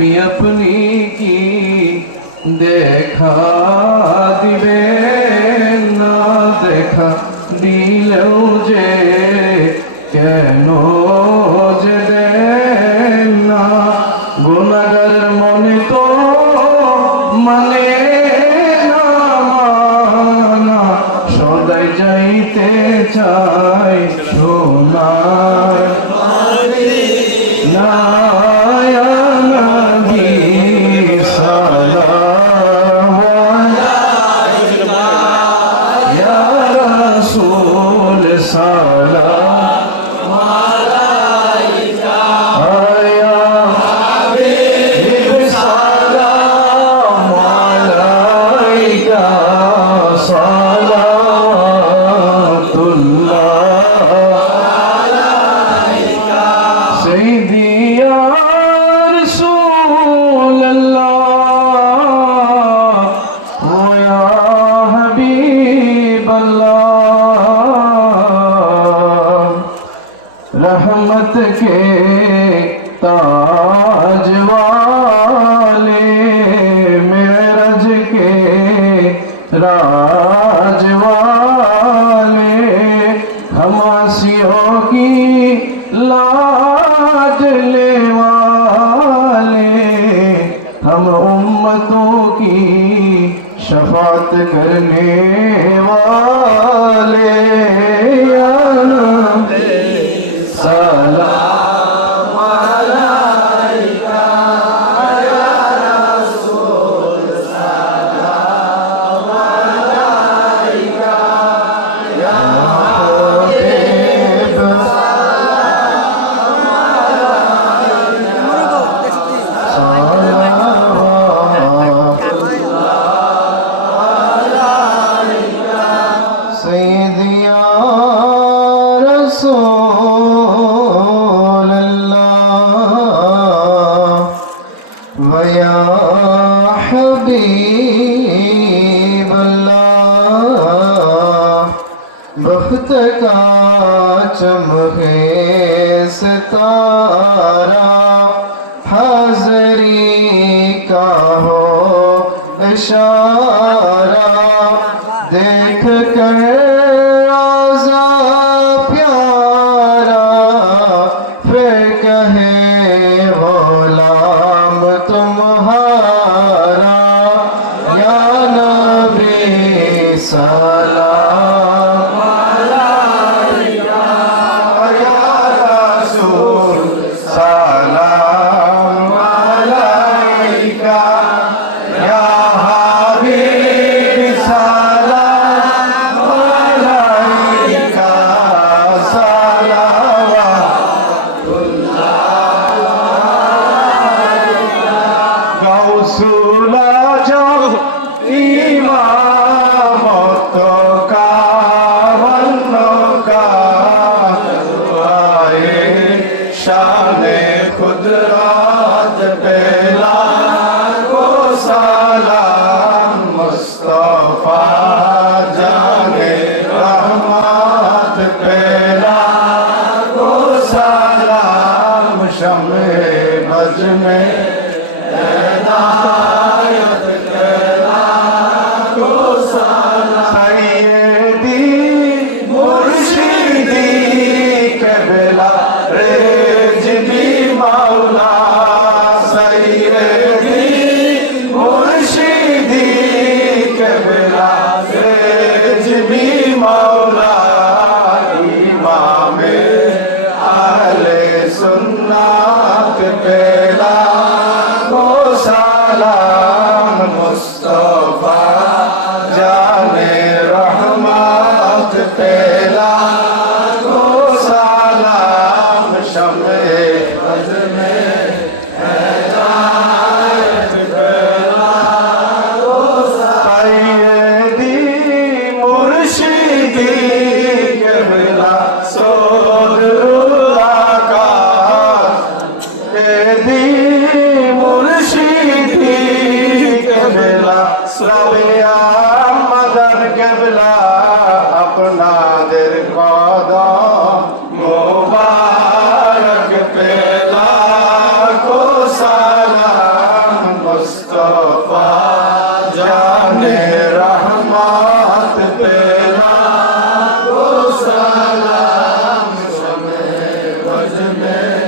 নবী আপনি কি দেখা দিবে? না দেখা দিলেও যে কেন लाज ले वाले हम उम्मतों की शफात करने वाले। بخت کا چمکے ستارہ حاضری کا ہو اشارہ۔ دیکھ کر روزہ پیارا، پھر کہے غلام تمہارا۔ یا نبی سلام বজ में সৈয়দি दी কেবলা রেজবি সালাম মুস্তফা জানে রহমত পেলা। গো সালাম শমে মাদার কেবলা, আপনাদের কদম মোবারক পেলা, কো সালাম মুস্তফা, জানে রহমত পেলা, কো সালাম সমে বজমে